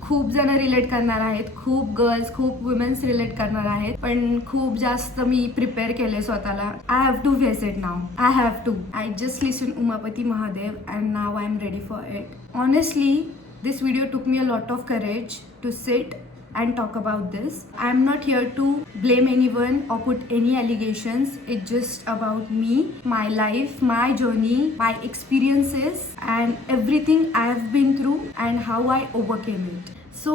खूप जण रिलेट करणार आहेत, खूप गर्ल्स, खूप वुमेन्स रिलेट करणार आहेत, पण खूप जास्त मी प्रिपेअर केले स्वतःला. I have to face it now. I have to. I just listen Umapati Mahadev and now I am ready for it. Honestly, this video took me a lot of courage to sit and talk about this. I'm not here to blame anyone or put any allegations. It's just about me, my life, my journey, my experiences and everything I have been through and how I overcame it. So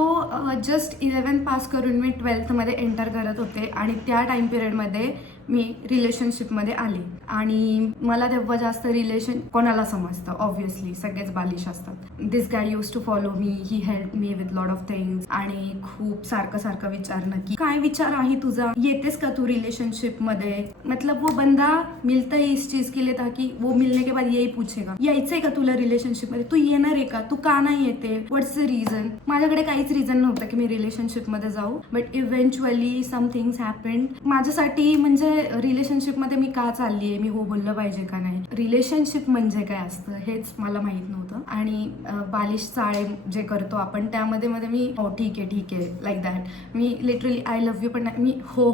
just 11th pass करून मी 12th मध्ये enter करत होते आणि त्या time पिरियडमध्ये मी रिलेशनशिपमध्ये आले आणि मला तेव्हा जास्त रिलेशन कोणाला समजतं, ऑब्व्हियसली सगळेच बालिश असतात. This guy use to follow me, he help me with lot of things आणि खूप सारखं विचारणं की काय विचार आहे तुझा, येतेस का तू रिलेशनशिपमध्ये, मतलब वो बंदा मिलता है इस चीज के लिए ताकि वो मिलने के बाद यही पूछेगा यायचंय का तुला रिलेशनशिपमध्ये, तू येणार आहे का, तू का नाही येते, व्हॉट्स द रिझन. माझ्याकडे काहीच रिझन नव्हतं की मी रिलेशनशिपमध्ये जाऊ, but eventually some things happened. माझ्यासाठी म्हणजे रिलेशनशिपमध्ये मी का चाललीये, मी हो बोललं पाहिजे का नाही, रिलेशनशिप म्हणजे काय असतं हेच मला माहित नव्हतं. आणि बालिश चाळे जे करतो आपण त्यामध्ये मध्ये मी हो ठीक आहे like that, me literally I love you पण मी हो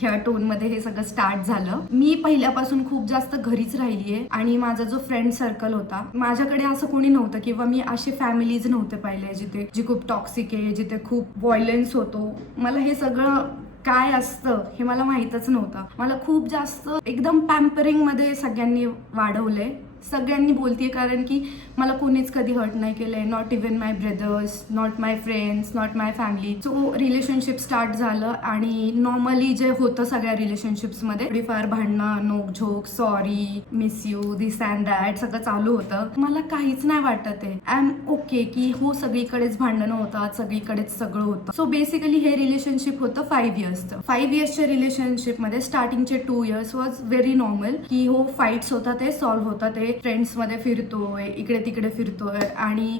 ह्या टोनमध्ये हे सगळं स्टार्ट झालं. मी पहिल्यापासून खूप जास्त घरीच राहिलीये आणि माझा जो फ्रेंड सर्कल होता, माझ्याकडे असं कोणी नव्हतं किंवा मी असे फॅमिलीज नव्हते पाहिले जिथे जी खूप टॉक्सिक आहे, जिथे खूप व्हायलन्स होतो. मला हे सगळं काय असतं हे मला माहीतच नव्हतं. मला खूप जास्त एकदम पॅम्परिंग मध्ये सगळ्यांनी वाढवलंय, सगळ्यांनी बोलतीये, कारण की मला कोणीच कधी हर्ट नाही केलंय, not even my brothers, not my friends, not my family. So relationship start झालं आणि नॉर्मली जे होतं सगळ्या रिलेशनशिप्समध्ये थोडीफार भांडणं, नोकझोक, sorry, miss you, this and that सगळं चालू होतं. मला काहीच नाही वाटत आहे, आय एम ओके की हो सगळीकडेच भांडणं होतात, सगळीकडेच सगळं होतं. सो बेसिकली हे रिलेशनशिप होतं 5 इयर्सचं. 5 इयर्सच्या रिलेशनशिपमध्ये स्टार्टिंगचे 2 इयर्स वॉज व्हेरी नॉर्मल की हो फाईट्स होतात, ते सॉल्व्ह होतात, ते फ्रेंड्स मध्ये फिरतोय, इकडे तिकडे फिरतोय आणि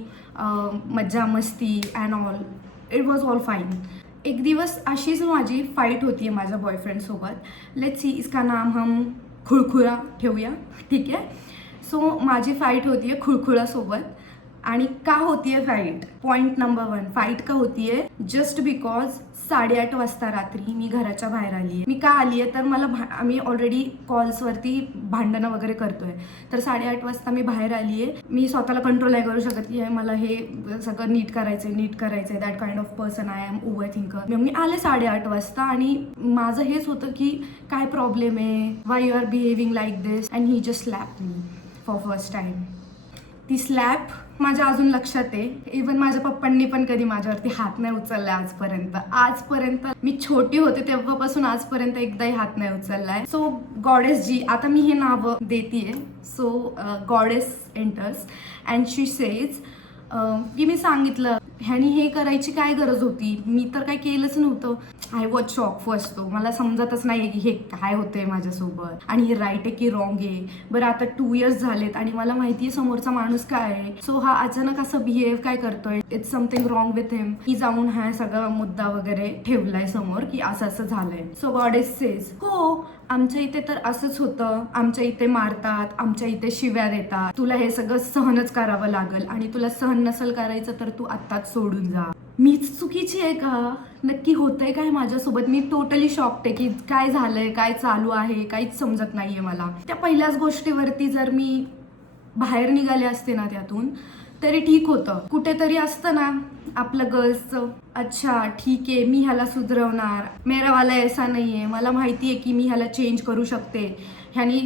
मज्जा मस्ती and all, it was all fine. एक दिवस अशीच माझी फाईट होतीये माझ्या बॉयफ्रेंड सोबत. लेट्स सी इसका नाम हम खुळखुळा ठेवूया, ठीक आहे. सो माझी फाईट होतीये खुळखुळा सोबत. आणि का होतीये फाईट, पॉइंट नंबर 1, फाईट का होतीये जस्ट बिकॉज 8:30 वाजता रात्री मी घराच्या बाहेर आलीये. मी का आलीये तर मला आम्ही ऑलरेडी कॉल्सवरती भांडणं वगैरे करतोय, तर 8:30 वाजता मी बाहेर आलीये. मी स्वतःला कंट्रोल नाही करू शकत की मला हे सगळं नीट करायचंय, that kind of person I am, overthinker. मी आले 8:30 वाजता आणि माझं हेच होतं की काय प्रॉब्लेम आहे, why you are behaving like this, and he just slap me for first time. ती स्लॅप माझ्या अजून लक्षात आहे. इव्हन माझ्या पप्पांनी पण कधी माझ्यावरती हात नाही उचलला आजपर्यंत. मी छोटी होते तेव्हापासून आजपर्यंत एकदाही हात नाही उचललाय. सो गॉडेस जी, आता मी हे नाव देतीये. So goddess enters and she says की मी सांगितलं ह्यानी हे करायची काय गरज होती, मी तर काय केलंच नव्हतं. I was shock first. तो मला समजतच नाही की हे काय होतंय माझ्यासोबत आणि हे राईट आहे की रॉंग आहे. बरं आता 2 इयर्स झालेत आणि मला माहितीये समोरचा माणूस काय आहे. सो हा अचानक असं बिहेव काय करतोय, इट्स समथिंग रॉंग विथ हिम. की जाऊन हा सगळा मुद्दा वगैरे ठेवलाय समोर की असं झालंय. सो गॉडेस सेज हो आमच्या इथे तर असंच होतं, आमच्या इथे मारतात, आमच्या इथे शिव्या देतात, तुला हे सगळं सहनच करावं लागेल आणि तुला सहन नसेल करायचं तर तू आत्ताच सोडून जा. मीच चुकीची आहे का, नक्की होतंय काय माझ्यासोबत. मी टोटली शॉक्ड आहे की काय झालंय, काय चालू आहे, काहीच समजत नाहीये मला. त्या पहिल्याच गोष्टीवरती जर मी बाहेर निघाले असते ना त्यातून तरी ठीक होतं. कुठेतरी असतं ना आपलं गर्ल्सचं, अच्छा ठीक आहे मी ह्याला सुधरवणार, मेरावाला ऐसा नाहीये, मला माहिती आहे की मी ह्याला चेंज करू शकते, ह्यानी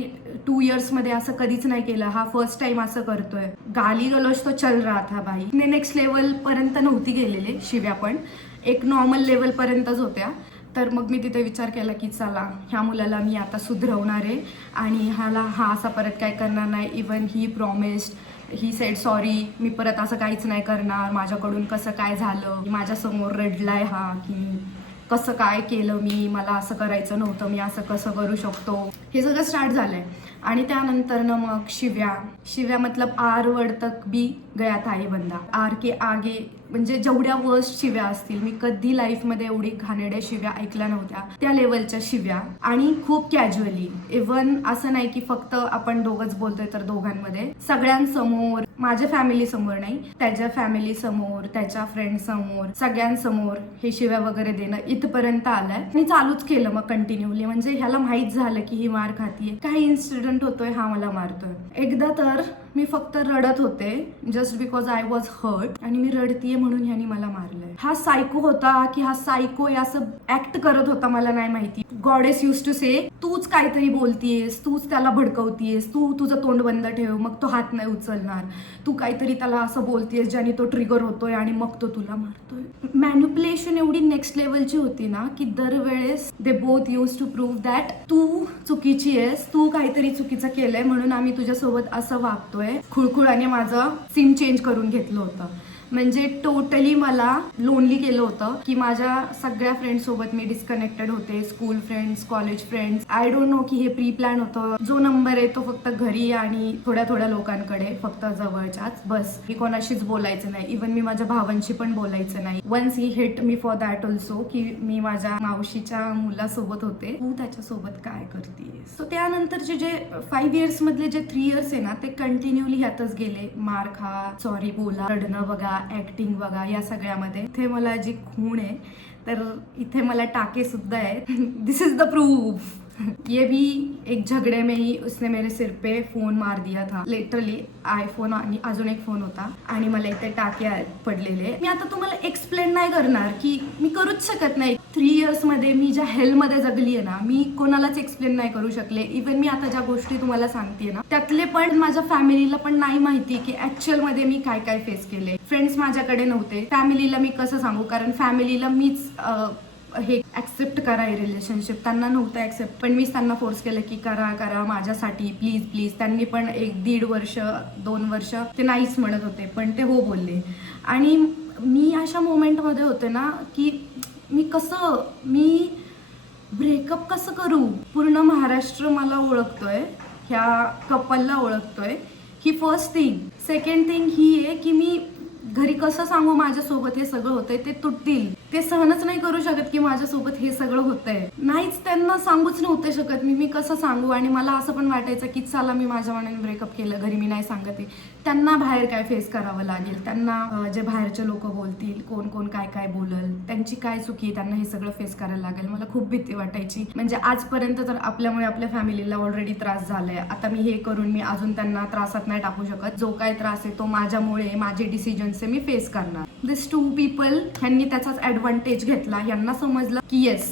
2 इयर्समध्ये असं कधीच नाही केलं, हा फर्स्ट टाइम असं करतोय. गाली गलोच तो चल रहा था भाई. नेक्स्ट लेवल पर्यंत नव्हती गेलेले शिव्या, पण एक नॉर्मल लेवल पर्यंतच होत्या. तर मग मी तिथे विचार केला की चला ह्या मुलाला मी आता सुधरवणार आहे आणि हा असा परत काय करणार नाही. Even he promised, he said sorry, मी परत असं काहीच नाही करणार, माझ्याकडून कसं काय झालं, माझ्यासमोर रडलाय हा की कसं काय केलं मी, मला असं करायचं नव्हतं, मी असं कसं करू शकतो, हे सगळं स्टार्ट झालंय. आणि त्यानंतर ना मग शिव्या, शिव्या मतलब आर वर्ड तक भी गया था ये बंदा. आर के आगे म्हणजे जेवढ्या वर्स्ट शिव्या असतील, मी कधी लाईफमध्ये एवढी घाणेरड्या शिव्या ऐकल्या नव्हत्या, त्या लेवलच्या शिव्या. आणि खूप कॅज्युअली. इव्हन असं नाही की फक्त आपण दोघंच बोलतोय तर दोघांमध्ये, सगळ्यांसमोर, माझ्या फॅमिली समोर नाही, त्याच्या फॅमिली समोर, त्याच्या फ्रेंड समोर, सगळ्यांसमोर हे शिव्या वगैरे देणं इथपर्यंत आलंय. मी चालूच केलं मग कंटिन्युअली. म्हणजे ह्याला माहित झालं की ही मार खातीये, काही इन्सिडेंट होतोय, हा मला मारतोय. एकदा तर मी फक्त रडत होते just because I was hurt, आणि मी रडतीये म्हणून ह्यानी मला मारलंय. हा सायको होता की हा सायको असं ऍक्ट करत होता मला नाही माहिती. गॉडेस यूज टू से, तूच काहीतरी बोलतीयस, तूच त्याला भडकवतीयस, तू तुझं तोंड बंद ठेव, मग तो हात नाही उचलणार. तू काहीतरी त्याला असं बोलतीयस ज्याने तो ट्रिगर होतोय आणि मग तो तुला मारतोय. मॅन्युप्युलेशन एवढी नेक्स्ट लेवलची होती ना की दरवेळेस they both use to prove that तू चुकीची आहेस, तू काहीतरी चुकीचं केलंय म्हणून आम्ही तुझ्यासोबत असं वागतोय. खुळखुळाने माझं सिम चेंज करून घेतलं होतं. म्हणजे टोटली मला लोनली केलं होतं की माझ्या सगळ्या फ्रेंड्स सोबत मी डिस्कनेक्टेड होते. School friends, college friends, I don't know की हे प्री प्लॅन होतं. जो नंबर आहे तो फक्त घरी आणि थोड्या थोड्या लोकांकडे, फक्त जवळच्याच, बस. मी कोणाशीच बोलायचं नाही. इव्हन मी माझ्या भावांशी पण बोलायचं नाही. Once he hit me for that also की मी माझ्या मावशीच्या मुलासोबत होते, तू त्याच्यासोबत काय करतेस. सो त्यानंतरचे जे 5 years मधले जे 3 years आहे ना ते कंटिन्युअली ह्यातच गेले. मार खा, सॉरी बोला, रडणं बघा, ऍक्टिंग बघा, या सगळ्यामध्ये. इथे मला जी खूण आहे तर इथे मला टाके सुद्धा आहेत. दिस इज द प्रूफ. ये भी एक झगड़े में ही उसने मेरे सिर पे फोन मार दिया था. लिटरली आयफोन आणि अजून एक फोन होता आणि मला इथे टाके पडलेले. मी आता तुम्हाला एक्सप्लेन नाही करणार की मी करूच शकत नाही. 3 years मध्ये मी ज्या हेलमध्ये जगली आहे ना, मी कोणालाच एक्सप्लेन नाही करू शकले. इव्हन मी आता ज्या गोष्टी तुम्हाला सांगते ना त्यातले पण माझ्या फॅमिलीला पण नाही माहिती की ऍक्च्युअल मध्ये मी काय काय फेस केले. फ्रेंड्स माझ्याकडे नव्हते. फॅमिलीला मी कसं सांगू, कारण फॅमिलीला मीच हे ऍक्सेप्ट करा हे रिलेशनशिप, त्यांना नव्हतं ऍक्सेप्ट. पण मीच त्यांना फोर्स केलं की करा करा माझ्यासाठी प्लीज प्लीज. त्यांनी पण 1-1.5 वर्ष 2 वर्ष ते नाहीच म्हणत होते, पण ते हो बोलले. आणि मी अशा मोमेंटमध्ये होते ना की मी ब्रेकअप कसं करू. पूर्ण महाराष्ट्र मला ओळखतोय, ह्या कपलला ओळखतोय, ही फर्स्ट थिंग. सेकंड थिंग ही आहे की मी घरी कसं सांगू माझ्यासोबत हे सगळं होतंय, ते तुटतील. ते सहनच नाही करू शकत की माझ्यासोबत हे सगळं होतंय. नाहीच, त्यांना सांगूच नव्हते शकत मी कसं सांगू. आणि मला असं पण वाटायचं की चला मी माझ्या मनाने ब्रेकअप केलं, घरी मी नाही सांगत आहे. त्यांना बाहेर काय फेस करावं लागेल, त्यांना जे बाहेरचे लोक बोलतील, कोण कोण काय काय बोलल, त्यांची काय चुकी आहे, त्यांना हे सगळं फेस करायला लागेल. मला खूप भीती वाटायची. म्हणजे आजपर्यंत तर आपल्यामुळे आपल्या फॅमिलीला ऑलरेडी त्रास झालाय. आता मी हे करून मी अजून त्यांना त्रासात नाही टाकू शकत. जो काय त्रास आहे तो माझ्यामुळे, माझे डिसिजन्स मी फेस करणार. दिस 2 people ह्यांनी त्याचाच ऍडव्हान्टेज घेतला. यांना समजलं की येस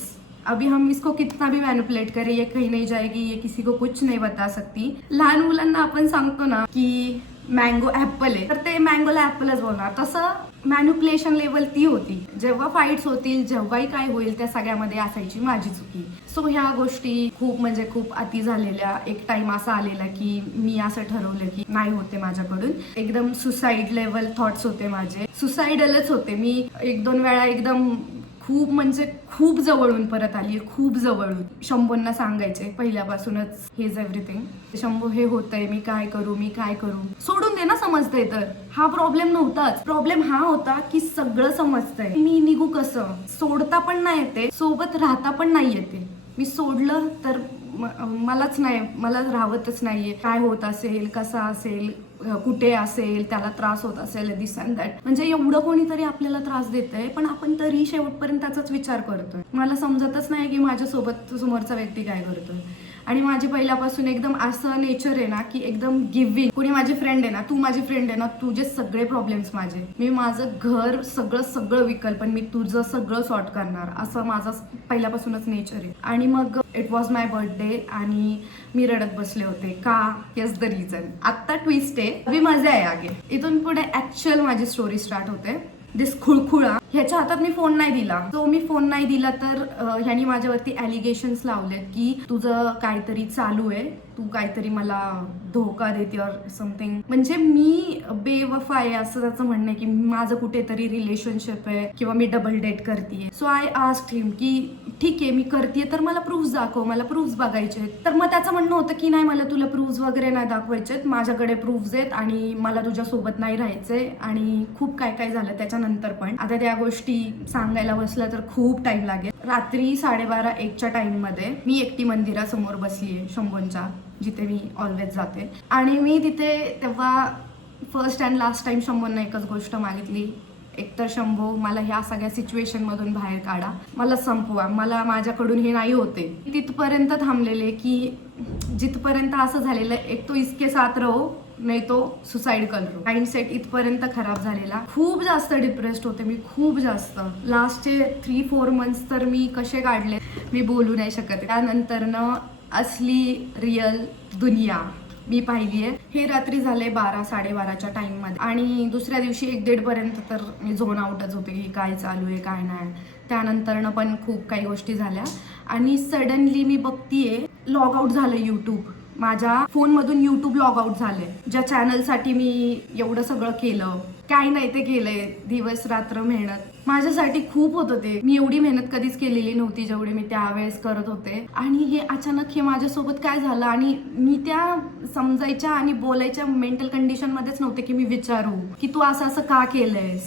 अभी हम इसको कितना भी मॅनिपुलेट करे ये कहीं नहीं जाएगी, ये किसी को कुछ नहीं बता सकती. लहान मुलांना आपण सांगतो ना की मँगो ऍपल आहे तर ते मँगोला ऍपलच बोलणार. तसं मॅनिपुलेशन लेवल ती होती. जेव्हा फाईट्स होतील, जेव्हाही काय होईल त्या सगळ्यामध्ये असायची माझी चुकी. सो ह्या गोष्टी खूप म्हणजे खूप अति झालेल्या. एक टाइम असा आलेला की मी असं ठरवलं की नाही होते माझ्याकडून. एकदम सुसाईड लेवल थॉट्स होते माझे, सुसाईडलच होते. मी 1-2 वेळा एकदम खूप म्हणजे खूप जवळून परत आली, खूप जवळून. शंभूंना सांगायचे पहिल्यापासूनच हेज एव्हरीथिंग. शंभू हे होतंय, मी काय करू, मी काय करू. सोडून दे ना समजतंय तर. हा प्रॉब्लेम नव्हताच. प्रॉब्लेम हा होता की सगळं समजतंय, मी निघू कसं. सोडता पण नाही येते, सोबत राहता पण नाही येते. मी सोडलं तर मला राहवतच नाहीये. काय होत असेल, कसं असेल, कुठे असेल, त्याला त्रास होत असेल, दिस अँड दॅट. म्हणजे एवढं कोणीतरी आपल्याला त्रास देतंय पण आपण तरी शेवटपर्यंत त्याचाच विचार करतोय. मला समजतच नाही की माझ्यासोबत समोरचा व्यक्ती काय करतोय. आणि माझी पहिल्यापासून एकदम असं नेचर आहे ना की एकदम गिव्हिंग. कोणी माझी फ्रेंड आहे ना, तू माझी फ्रेंड आहे ना, तुझे सगळे प्रॉब्लेम्स माझे. मी माझं घर सगळं विकल पण मी तुझं सगळं सॉर्ट करणार, असं माझं पहिल्यापासूनच नेचर आहे. आणि मग इट वॉज माय बर्थडे आणि मी रडत बसले होते. का? Yes the reason. आत्ता ट्विस्ट आहे, अभी मजा आहे आगे. इथून पुढे ऍक्च्युअल माझी स्टोरी स्टार्ट होते. दिस खुळखुळा ह्याच्या हातात मी फोन नाही दिला. तो मी फोन नाही दिला तर ह्यानी माझ्यावरती ॲलिगेशन्स लावलेत की तुझं काहीतरी चालू आहे तू काहीतरी मला धोका देते और समथिंग. म्हणजे मी बेवफा आहे असं त्याचं म्हणणं आहे की माझं कुठेतरी रिलेशनशिप आहे किंवा मी डबल डेट करते. सो आय आस्क्ड हिम की ठीक आहे मी करते तर मला प्रूफ्स दाखव, मला प्रूफ्स बघायचे. तर मग त्याचं म्हणणं होतं की नाही मला तुला प्रूफ्स वगैरे नाही दाखवायचे, माझ्याकडे प्रूफ्स आहेत आणि मला तुझ्यासोबत नाही राहायचंय. आणि खूप काय काय झालं त्याच्यानंतर पण. आता त्या गोष्टी सांगायला बसलं तर खूप टाइम लागेल. रात्री 12:30-1च्या टाइममध्ये मी एकटी मंदिरासमोर बसलीये शंभूंच्या, जिथे मी ऑलवेज जाते. आणि मी तिथे तेव्हा फर्स्ट अँड लास्ट टाइम शंभूंना एकच गोष्ट मागितली, एकतर शंभू मला ह्या सगळ्या सिच्युएशन मधून बाहेर काढा, मला संपवा, मला माझ्याकडून हे नाही होते. तिथपर्यंत थांबलेले की जिथपर्यंत असं झालेलं एक तो इसके साथ रहो नाही तो सुसाईड कर लो. माइंडसेट इथपर्यंत खराब झालेला. खूप जास्त डिप्रेस्ड होते मी, खूप जास्त. लास्टचे 3-4 मंथ्स तर मी कसे काढले मी बोलू नाही शकत. त्यानंतरनं असली रिअल दुनिया मी पाहिली आहे. हे रात्री झाले 12-12:30च्या टाइममध्ये. आणि दुसऱ्या दिवशी 1-1:30 पर्यंत तर मी झोन आउटच होते की काय चालू आहे काय नाही. त्यानंतरनं पण खूप काही गोष्टी झाल्या आणि सडनली मी बघतीये लॉग आउट झालं यूट्यूब. माझ्या फोनमधून यूट्यूब लॉग आउट झाले. ज्या चॅनलसाठी मी एवढं सगळं केलं, काय नाही ते केलंय, दिवस रात्र मेहनत माझ्यासाठी खूप होतं ते. मी एवढी मेहनत कधीच केलेली नव्हती जेवढी मी त्यावेळेस करत होते. आणि हे अचानक हे माझ्यासोबत काय झालं आणि मी त्या समजायच्या आणि बोलायच्या मेंटल कंडिशन मध्येच नव्हते की मी विचारू की तू असं असं का केलंयस.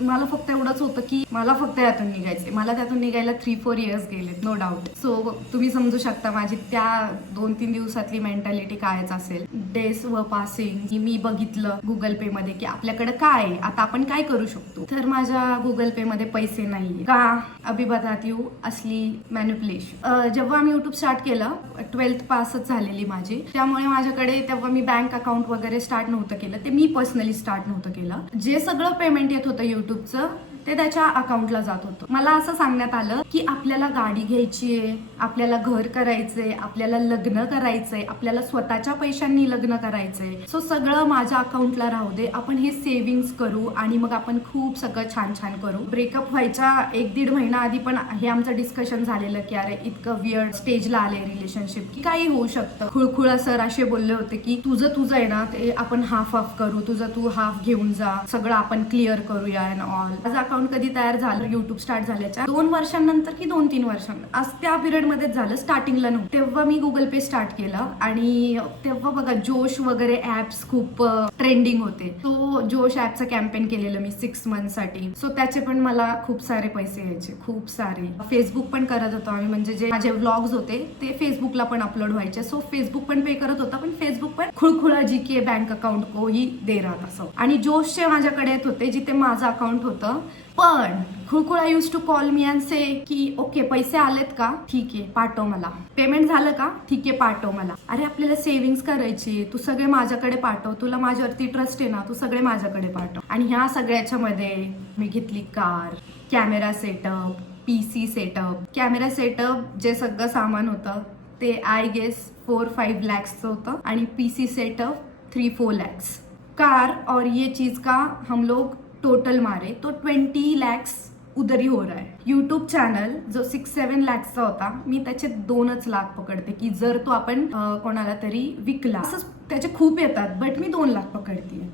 मला फक्त एवढंच होतं की मला फक्त यातून निघायचंय. मला त्यातून निघायला 3-4 इयर्स गेलेत नो डाऊट. सो तुम्ही समजू शकता माझी त्या 2-3 दिवसातली मेंटॅलिटी कायच असेल. डेज व पासिंग. मी बघितलं गुगल पे मध्ये की आपल्याकडे काय आहे, आता आपण काय करू शकतो. तर माझ्या गुगल पे मध्ये पैसे नाहीये का, अभी बताती हूँ असली मॅन्युप्युलेशन. जेव्हा मी युट्यूब स्टार्ट केलं 12th पासच झालेली माझी, त्यामुळे माझ्याकडे तेव्हा मी बँक अकाउंट वगैरे स्टार्ट नव्हतं केलं. ते मी पर्सनली स्टार्ट नव्हतं केलं. जे सगळं पेमेंट येत होतं युट्यूबचं ते त्याच्या अकाउंटला जात होतं. मला असं सांगण्यात आलं की आपल्याला गाडी घ्यायची आहे, आपल्याला घर करायचंय, आपल्याला लग्न करायचंय, आपल्याला स्वतःच्या पैशांनी लग्न करायचंय. सो सगळं माझ्या अकाउंटला राहू दे, आपण हे सेव्हिंग्स करू आणि मग आपण खूप सगळं छान छान करू. ब्रेकअप व्हायच्या 1-1.5 महिना आधी पण हे आमचं डिस्कशन झालेलं की अरे इतकं वियर्ड स्टेजला आले रिलेशनशिप की काही होऊ शकतं. खुळखुळा सर असे बोलले होते की तुझं आहे ना ते आपण हाफ करू, तुझं तू हाफ घेऊन जा, सगळं आपण क्लिअर करूया अँड ऑल. माझं अकाउंट कधी तयार झालं युट्यूब स्टार्ट झाल्याच्या 2 वर्षांनंतर की 2-3 वर्षांनंतर, आज त्या पिरियड मध्येच झालं. स्टार्टिंगला नव्हतं. तेव्हा मी गुगल पे स्टार्ट केलं आणि तेव्हा बघा जोश वगैरे ऍप्स खूप ट्रेंडिंग होते. तो जोश ऍपचं कॅम्पेन केलेलं मी 6 मंथ साठी. सो त्याचे पण मला खूप सारे पैसे यायचे, खूप सारे. फेसबुक पण करत होतो आम्ही, म्हणजे जे माझे व्लॉग्स होते ते फेसबुकला पण अपलोड व्हायचे. सो फेसबुक पण पे करत होता, पण फेसबुक पण खुळखुळा जी के बैंक अकाउंट को ही दे रहा था. आणि जोशचे माझ्याकडे येत होते जिथे माझं अकाउंट होतं. पण खुळखुळा use to call me and say की ओके पैसे आलेत का, ठीक आहे पाठव मला. पेमेंट झालं का, ठीक आहे पाठव मला. अरे आपल्याला सेव्हिंग्स करायची, तू सगळे माझ्याकडे पाठव, तुला माझ्यावरती ट्रस्ट आहे ना, तू सगळे माझ्याकडे पाठव. आणि ह्या सगळ्याच्या मध्ये मी घेतली car, camera setup, PC setup. Camera setup जे सगळं सामान होतं ते आय गेस 4-5 लॅक्सचं होतं आणि PC सेटअप 3-4 लॅक्स. कार और ये चीज का हम लोग टोटल मारे तो 20 लॅक्स उधर ही हो रहा है. यूट्यूब चॅनल जो 6-7 लॅक्सचा होता, मी त्याचे 2 लाख पकडते की जर तो आपण कोणाला तरी विकला. असं त्याचे खूप येतात बट मी 2 लाख पकडते.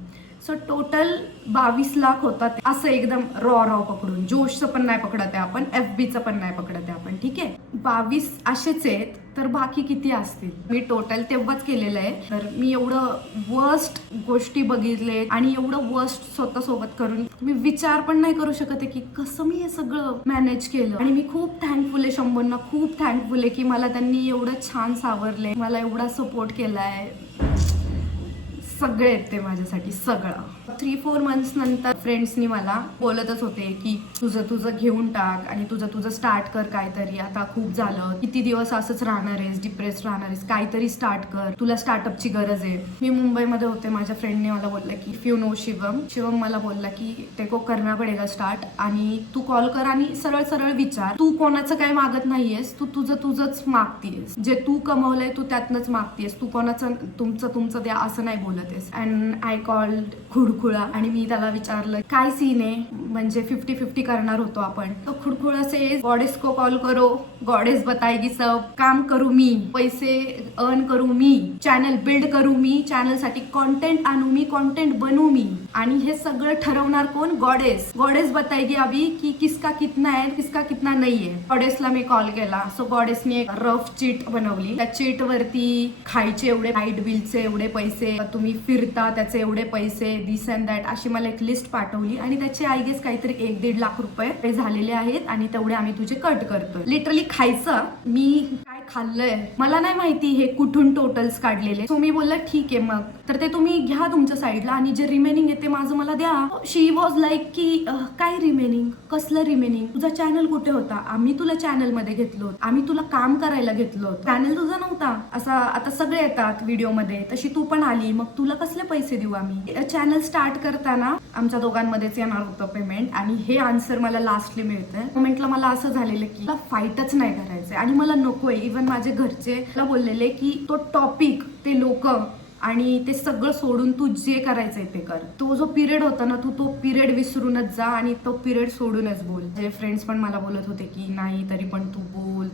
सो टोटल 22 लाख होतात. असं एकदम रॉ पकडून. जोशचं पण नाही पकडत आहे आपण, FBचं पण नाही पकडत आहे आपण, ठीक आहे. 22 असेच आहेत तर बाकी किती असतील. मी टोटल तेव्हाच केलेलं आहे. तर मी एवढं वर्स्ट गोष्टी बघितले आणि एवढं वर्स्ट स्वतःसोबत करून मी विचार पण नाही करू शकत आहे की कसं मी हे सगळं मॅनेज केलं. आणि मी खूप थँकफुल आहे शंभूंना, खूप थँकफुल आहे की मला त्यांनी एवढं छान सावरले, मला एवढा सपोर्ट केलाय. सगळे आहेत ते माझ्यासाठी सगळं. 3-4 मंथ्स नंतर फ्रेंड्सनी मला बोलतच होते की तुझं घेऊन टाक आणि तुझं स्टार्ट कर काहीतरी. आता खूप झालं, किती दिवस असंच राहणार आहेस, डिप्रेस राहणार आहेस, काहीतरी स्टार्ट कर, तुला स्टार्टअपची गरज आहे. मी मुंबईमध्ये होते, माझ्या फ्रेंडने मला बोललं की इफ यू नो शिवम मला बोलला की ते को करना पडेगा स्टार्ट आणि तू कॉल कर आणि सरळ विचार, तू कोणाचं काही मागत नाहीयेस, तू तुझंच मागतीयस, जे तू कमवलंय तू त्यातनंच मागतीयस, तू कोणाचं तुमचं द्या असं नाही बोलत आहेस. अँड आय कॉल्ड खुडखुड खुडखुळा आणि मी त्याला विचारलं काय सीन आहे, म्हणजे 50-50 करणार होतो आपण. तो खुडखुळा से गॉडेस को कॉल करो, गॉडेस बताएगी सब, काम करू मी, पैसे अर्न करू मी, चॅनल बिल्ड करू मी, चॅनल साठी कॉन्टेंट आणू मी, कॉन्टेंट बनवू मी, आणि हे सगळं ठरवणार कोण? गॉडेस. गॉडेस बताएगी अभी की किसका कितना है, किसका कितना नाही आहे. गॉडेसला मी कॉल केला. सो गॉडेसने एक रफ चीट बनवली. त्या चीट वरती खायचे एवढे, लाईट बिलचे एवढे पैसे, तुम्ही फिरता त्याचे एवढे पैसे, दिस अँड दॅट, अशी मला एक लिस्ट पाठवली आणि त्याचे आय गेस काहीतरी 1-1.5 लाख रुपये झालेले आहेत आणि तेवढे आम्ही तुझे कट करतोय. लिटरली खायचं मी काय खाल्लंय मला नाही माहिती हे कुठून टोटल्स काढलेले. सो मी बोललं ठीक आहे मग तर ते तुम्ही घ्या तुमच्या साईडला आणि जे रिमेनिंग आहे ते माझं मला द्या. शी वॉज लाईक की काय रिमेनिंग, कसलं रिमेनिंग, तुझा चॅनल कुठे होता, आम्ही तुला चॅनल मध्ये घेतलो, आम्ही तुला काम करायला घेतलो, चॅनल तुझा नव्हता. असा आता सगळे येतात व्हिडिओ मध्ये, तशी तू पण आली, मग तुला कसले पैसे देऊ आम्ही. चॅनल स्टार्ट करताना आमच्या दोघांमध्येच येणार होतं पेमेंट आणि हे आन्सर मला लास्टली मिळतंय. मोमेंटला मला असं झालेलं की मला फाईटच नाही करायचंय आणि मला नकोय. इव्हन माझे घरचे मला बोललेले की तो टॉपिक, ते लोक आणि ते सगळं सोडून तू जे करायचंय ते कर. तो जो पिरियड होता ना, तू तो पिरियड विसरूनच जा आणि तो पिरियड सोडूनच बोल. जे फ्रेंड्स पण मला बोलत होते की नाही तरी पण तू बोल,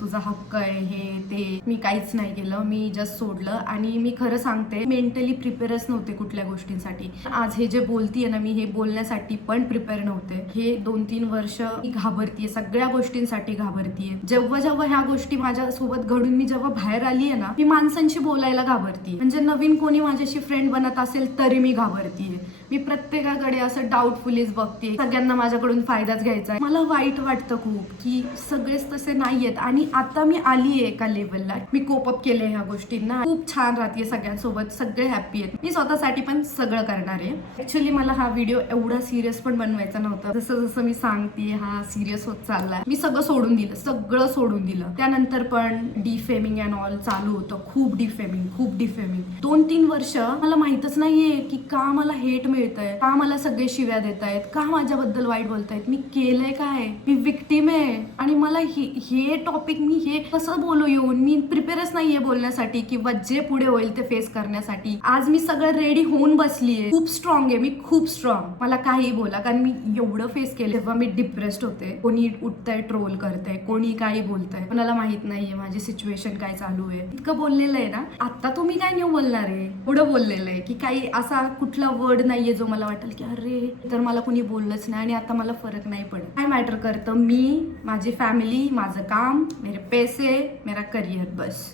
तुझा हक्क आहे, हे ते. मी काहीच नाही केलं, मी जस्ट सोडलं. आणि मी खरं सांगते मेंटली प्रिपेअरच नव्हते कुठल्या गोष्टींसाठी. आज हे जे बोलतीये ना मी, हे बोलण्यासाठी पण प्रिपेअर नव्हते. हे 2-3 वर्ष मी घाबरतीये, सगळ्या गोष्टींसाठी घाबरतीये. जेव्हा जेव्हा ह्या गोष्टी माझ्यासोबत घडून मी जेव्हा बाहेर आलीये ना, मी माणसांशी बोलायला घाबरतीये. म्हणजे नवीन कोणी माझ्याशी फ्रेंड बनत असेल तरी मी घाबरतीये. मी प्रत्येकाकडे असं डाऊटफुलीच बघते, सगळ्यांना माझ्याकडून फायदाच घ्यायचा. मला वाईट वाटतं खूप की सगळेच तसे नाहीयेत. आणि आता मी आलीये एका लेवलला, मी कोप अप केले ह्या गोष्टींना, खूप छान राहते सगळ्यांसोबत, सगळे हॅप्पी आहेत. मी स्वतःसाठी पण सगळं करणार आहे. ऍक्च्युली मला हा व्हिडिओ एवढा सिरियस पण बनवायचा नव्हता. जसं जसं मी सांगते हा सिरियस होत चाललाय. मी सगळं सोडून दिलं, सगळं सोडून दिलं. त्यानंतर पण डिफेमिंग अँड ऑल चालू होतं. खूप डिफेमिंग 2-3 वर्ष मला माहितच नाहीये की का मला हेट मिळतंय, का मला सगळे शिव्या देत आहेत, का माझ्याबद्दल वाईट बोलतायत, मी केलंय काय, मी विक्टिम आहे. आणि मला हे टॉपिक मी हे कसं बोलू येऊन, मी प्रिपेअरच नाहीये बोलण्यासाठी किंवा जे पुढे होईल ते फेस करण्यासाठी. आज मी सगळं रेडी होऊन बसलीये, खूप स्ट्रॉंग आहे मी, खूप स्ट्रॉंग. मला काही बोला, कारण मी एवढं फेस केलं. तेव्हा मी डिप्रेस्ड होते. कोणी उठतंय, ट्रोल करतंय, कोणी काही बोलतंय, कोणाला माहित नाहीये माझी सिच्युएशन काय चालू आहे. इतकं बोललेलं आहे ना. आता तुम्ही काय न्यू बोलणार आहे, पुढं बोललेलं आहे की काही असा कुठला वर्ड नाहीये जो मला वाटेल की अरे तर मला कोणी बोललंच नाही आणि आता मला फरक नाही पडत. काय मॅटर करतं, मी, माझी फॅमिली, माझं काम, मेरे पैसे, मेरा करियर, बस.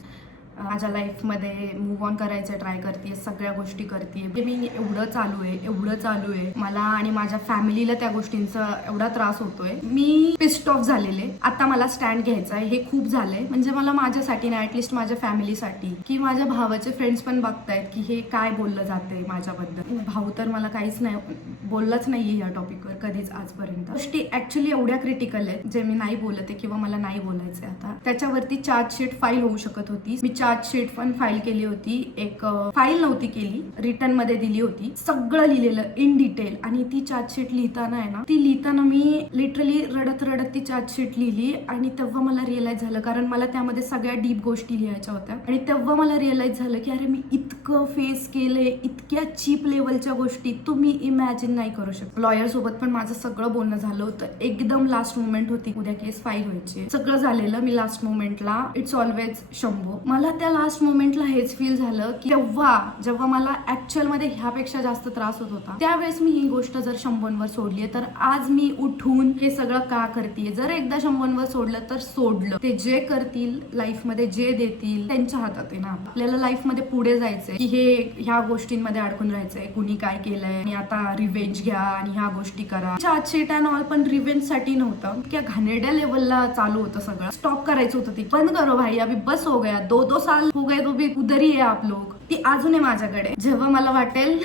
माझ्या लाईफमध्ये मूव्ह ऑन करायचं ट्राय करते, सगळ्या गोष्टी करते. मी एवढं चालू आहे मला आणि माझ्या फॅमिलीला त्या गोष्टींचा एवढा त्रास होतोय. मी पिस्ड ऑफ झालेले. आता मला स्टँड घ्यायचा आहे. हे खूप झालंय, म्हणजे मला माझ्यासाठी नाही, ऍटलिस्ट माझ्या फॅमिलीसाठी, की माझ्या भावाचे फ्रेंड्स पण बघतायत की हे काय बोललं जातंय माझ्याबद्दल. भाऊ तर मला काहीच नाही बोललाच नाहीये या टॉपिकवर कधीच आजपर्यंत. गोष्टी ऍक्च्युली एवढ्या क्रिटिकल आहेत जे मी नाही बोलते किंवा मला नाही बोलायचंय. आता त्याच्यावरती चार्जशीट फाईल होऊ शकत होती. मी चार्जशीट पण फाईल केली होती. एक फाईल नव्हती केली, रिटर्न मध्ये दिली होती, सगळं लिहिलेलं इन डिटेल. आणि ती चार्जशीट लिहिताना आहे ना, ती लिहिताना मी लिटरली रडत ती चार्जशीट लिहिली. आणि तेव्हा मला रिअलाइज झालं, कारण मला त्यामध्ये सगळ्या डीप गोष्टी लिहायच्या होत्या. आणि तेव्हा मला रिअलाइज झालं की अरे मी इतकं फेस केलंय, इतक्या चीप लेवलच्या गोष्टी तुम्ही इमॅजिन नाही करू शकत. लॉयर सोबत पण माझं सगळं बोलणं झालं होतं. एकदम लास्ट मोमेंट होती, उद्या केस फाईल व्हायची, सगळं झालेलं. मी लास्ट मोमेंटला, इट्स ऑलवेज शंभो. मला त्या लास्ट मोमेंटला हेच फील झालं की जेव्हा मला ऍक्च्युअल मध्ये ह्यापेक्षा जास्त त्रास होत होता, त्यावेळेस मी ही गोष्ट जर शंभोंवर सोडली तर आज मी उठून हे सगळं का करते. जर एकदा शंभोंवर सोडलं तर सोडलं. ते जे करतील लाईफमध्ये, जे देतील, त्यांच्या हातात आहे ना. आपल्याला लाईफमध्ये पुढे जायचंय की ह्या गोष्टींमध्ये अडकून राहायचंय, कुणी काय केलंय आणि आता रिव्हेंज घ्या आणि ह्या गोष्टी करा. चार्जशीट अँड ऑल पण रिव्हेंज साठी नव्हतं, इतक्या घाणेरड्या लेवलला चालू होतं सगळं. स्टॉप करायचं होतं. ती बंद करो भाई, अभी बस हो गया, 2-2 साल हो गए तो भी उधर ही है आप लोग. ती अजून आहे माझ्याकडे. जेव्हा मला वाटेल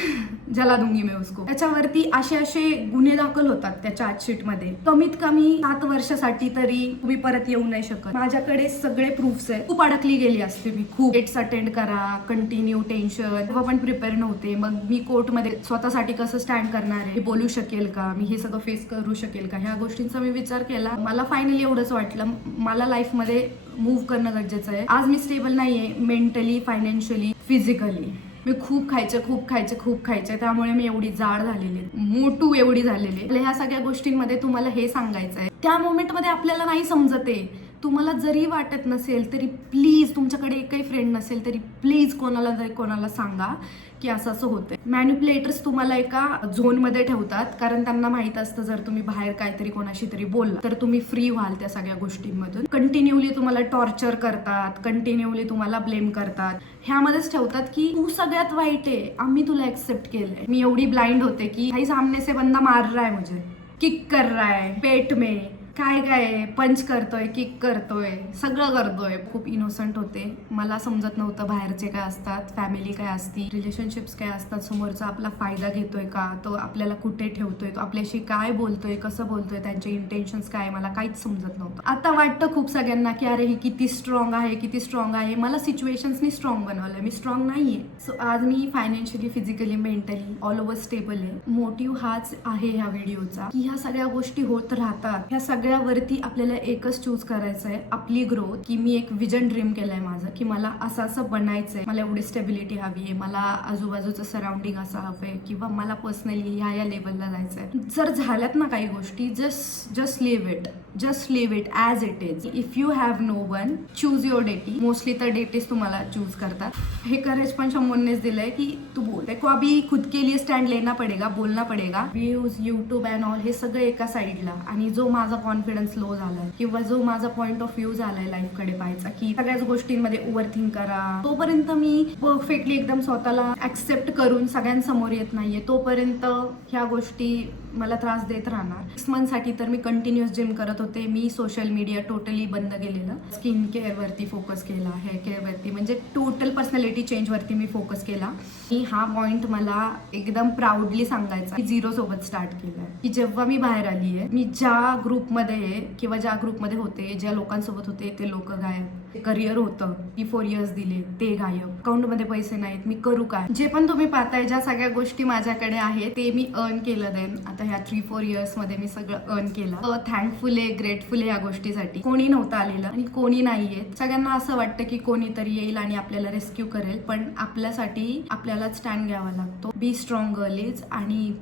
जला दूंगी मैं उसको. त्याच्यावरती असे गुन्हे दाखल होतात त्या चार्जशीट मध्ये. कमीत कमी 7 वर्षासाठी तरी तुम्ही परत येऊ नाही शकत. माझ्याकडे सगळे प्रूफ्स आहे. खूप अडकली गेली असते मी, खूप. डेट्स अटेंड करा, कंटिन्यू टेन्शन. तेव्हा पण प्रिपेअर नव्हते. मग मी कोर्टमध्ये स्वतःसाठी कसं स्टँड करणार आहे, बोलू शकेल का मी, हे सगळं फेस करू शकेल का, ह्या गोष्टींचा मी विचार केला. मला फायनली एवढंच वाटलं, मला लाईफमध्ये मूव्ह करणं गरजेचं आहे. आज मी स्टेबल नाहीये, मेंटली, फायनान्शियली, फिजिकली. मी खूप खायचे, त्यामुळे मी एवढी जाड झालेली आहे, मोठू एवढी झालेली आहे. ह्या सगळ्या गोष्टींमध्ये तुम्हाला हे सांगायचं आहे, त्या मोमेंटमध्ये आपल्याला नाही समजत आहे. तुम्हाला जरी वाटत नसेल तरी प्लीज, तुमच्याकडे एकही फ्रेंड नसेल तरी प्लीज कोणाला सांगा की असं असं होतंय. मॅन्युप्युलेटर्स तुम्हाला एका झोनमध्ये ठेवतात, कारण त्यांना माहित असतं जर तुम्ही बाहेर काहीतरी कोणाशी तरी बोलला तर तुम्ही फ्री व्हाल त्या सगळ्या गोष्टींमधून. कंटिन्युअली तुम्हाला टॉर्चर करतात, कंटिन्युअली तुम्हाला ब्लेम करतात, ह्यामध्येच ठेवतात की तू सगळ्यात वाईट आहे, आम्ही तुला एक्सेप्ट केलंय. मी एवढी ब्लाइंड होते की भाई सामने से बंदा मार रहा है, मुझे किक कर रहा है पेट में, काय पंच करतोय, किक करतोय, सगळं करतोय. खूप इनोसंट होते. मला समजत नव्हतं बाहेरचे काय असतात, फॅमिली काय असती, रिलेशनशिप्स काय असतात, समोरचा आपला फायदा घेतोय का, तो आपल्याला कुठे ठेवतोय, तो आपल्याशी काय बोलतोय, कसं बोलतोय, त्यांचे इंटेन्शन्स काय, मला काहीच समजत नव्हतं. आता वाटतं खूप सगळ्यांना की अरे ही किती स्ट्रॉंग आहे. मला सिच्युएशन्सनी स्ट्रॉंग बनवलंय, मी स्ट्रॉंग नाहीये. सो आज मी financially, physically, mentally all over stable आहे. मोटिव्ह हाच आहे ह्या व्हिडिओचा की ह्या सगळ्या गोष्टी होत राहतात. ह्या सगळ्यावरती आपल्याला एकच चूज करायचं आहे, आपली ग्रोथ. की मी एक विजन ड्रीम केलंय माझं की मला असं बनायचंय, मला एवढी स्टेबिलिटी हवी आहे, मला आजूबाजूचं सराउंडिंग असं हवंय, किंवा मला पर्सनली ह्या लेवलला जायचंय. जर झाल्यात ना काही गोष्टी, just leave it as it is. If you have no one, choose your deity. Mostly तर डेटीज तुम्हाला चूज करतात. हे करेज पण शंभरनेच दिलंय की तू बोल, देखो अभी खुद के लिए स्टँड लेना पडेगा, बोलना पडेगा. व्ह्यूज, यूट्यूब अँड ऑल हे सगळं एका साईडला, आणि जो माझा कॉन्फिडन्स लो झालाय किंवा जो माझा पॉईंट ऑफ व्ह्यू झालाय लाईफकडे पाहायचा की सगळ्याच गोष्टींमध्ये ओव्हरथिंक करा, तोपर्यंत मी परफेक्टली एकदम स्वतःला ऍक्सेप्ट करून सगळ्यांसमोर येत नाहीये, तोपर्यंत ह्या गोष्टी मला त्रास देत राहणार. 6 मंथसाठी तर मी कंटिन्युअस जिम करत होते. मी सोशल मीडिया टोटली बंद केलेलं. स्किन केअरवरती फोकस केला, हेअर केअरवरती, म्हणजे टोटल पर्सनॅलिटी चेंजवरती मी फोकस केला. मी हा पॉईंट मला एकदम प्राऊडली सांगायचा की 0 सोबत स्टार्ट केलाय. की जेव्हा मी बाहेर आली आहे, मी ज्या ग्रुपमध्ये किंवा ज्या ग्रुपमध्ये होते, ज्या लोकांसोबत होते, ते लोक गायब. करिअर होतं, की 4 इयर्स दिले, ते गायब. अकाउंटमध्ये पैसे नाहीत, मी करू काय? जे पण तुम्ही पाहताय, ज्या सगळ्या गोष्टी माझ्याकडे आहेत ते मी अर्न केलं. देन आता ह्या 3-4 इयर्स मध्ये मी सगळं अर्न केलं. थँकफुल आहे, ग्रेटफुल आहे या गोष्टीसाठी. कोणी नव्हतं आलेलं आणि कोणी नाहीये. सगळ्यांना असं वाटतं की कोणीतरी येईल आणि आपल्याला रेस्क्यू करेल, पण आपल्यासाठी आपल्याला स्टँड घ्यावा लागतो. Be strong girlies. आणि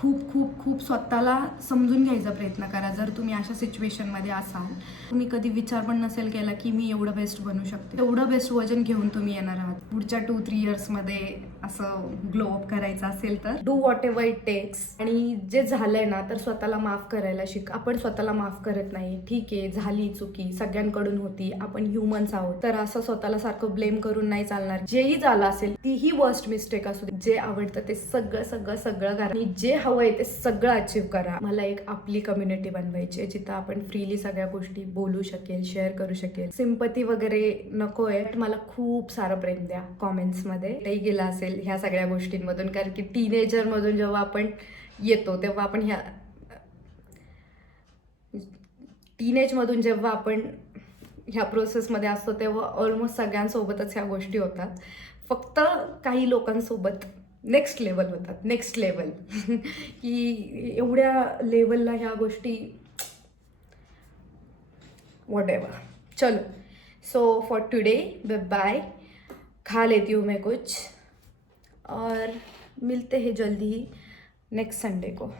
खूप खूप खूप स्वतःला समजून घ्यायचा प्रयत्न करा. जर तुम्ही अशा सिच्युएशन मध्ये असाल, तुम्ही कधी विचार पण नसेल केला की मी एवढं बेस्ट बनू शकते, एवढं बेस्ट वर्जन घेऊन तुम्ही येणार आहात. पुढच्या 2-3 इयर्स मध्ये असं ग्लो अप करायचं असेल तर do whatever it takes. आणि जे झालंय ना, तर स्वतःला माफ करायला शिक. आपण स्वतःला माफ करत नाही. ठीक आहे, झाली चुकी, सगळ्यांकडून होती, आपण ह्युमन्स आहोत, तर असं स्वतःला सारखं ब्लेम करून नाही चालणार. जेही झालं असेल, तीही वर्स्ट मिस्टेक असू दे, जे आवडतं ते सगळं करा आणि जे हवंय ते सगळं अचीव करा. मला एक आपली कम्युनिटी बनवायची आहे, जिथं आपण फ्रीली सगळ्या गोष्टी बोलू शकेल, शेअर करू शकेल. सिंपती वगैरे नकोय, मला खूप सारं प्रेम द्या कॉमेंट्स मध्ये. काही गेला असेल ह्या सगळ्या गोष्टींमधून, कारण की टीनेजर मधून जेव्हा आपण येतो तेव्हा आपण जेव्हा आपण ह्या प्रोसेसमध्ये असतो तेव्हा ऑलमोस्ट सगळ्यांसोबतच ह्या गोष्टी होतात. फक्त काही लोकांसोबत नेक्स्ट लेवल होतात, नेक्स्ट लेवल की एवढ्या लेवलला ह्या गोष्टी वॉट एवर. चलो, so for today bye bye. खा लेती हूँ मैं कुछ और मिलते हैं जल्दी ही नेक्स्ट संडे को.